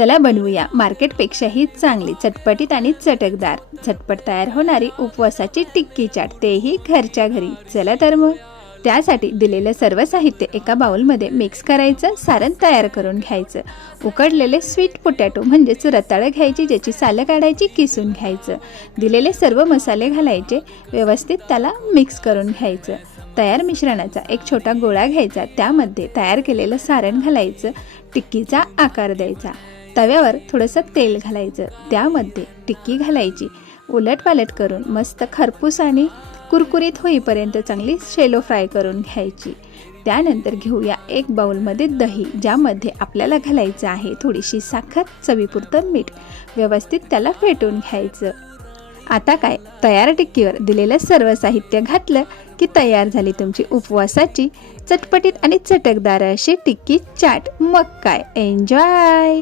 चला बनवूया मार्केटपेक्षाही चांगली, चटपटीत आणि चटकदार, झटपट तयार होणारी उपवासाची टिक्की चाट, तेही घरच्या घरी। चला तर मग त्यासाठी दिलेलं सर्व साहित्य एका बाउलमध्ये मिक्स करायचं, सारण तयार करून घ्यायचं। उकडलेले स्वीट पोटॅटो म्हणजेच रताळं घ्यायची, ज्याची सालं काढायची, किसून घ्यायचं। दिलेले सर्व मसाले घालायचे, व्यवस्थित त्याला मिक्स करून घ्यायचं। तयार मिश्रणाचा एक छोटा गोळा घ्यायचा, त्यामध्ये तयार केलेलं सारण घालायचं, टिक्कीचा आकार द्यायचा। तव्यावर थोडंसं तेल घालायचं, त्यामध्ये टिक्की घालायची, उलटपालट करून मस्त खरपूस आणि कुरकुरीत होईपर्यंत चांगली शेलो फ्राय करून घ्यायची। त्यानंतर घेऊया एक बाउलमध्ये दही, ज्यामध्ये आपल्याला घालायचं आहे थोडीशी साखर, चवीपुरतं मीठ, व्यवस्थित त्याला फेटून घ्यायचं। आता काय, तयार टिक्कीवर दिलेलं सर्व साहित्य घातलं की तयार झाली तुमची उपवासाची चटपटीत आणि चटकदार अशी टिक्की चाट। मग काय, एन्जॉय।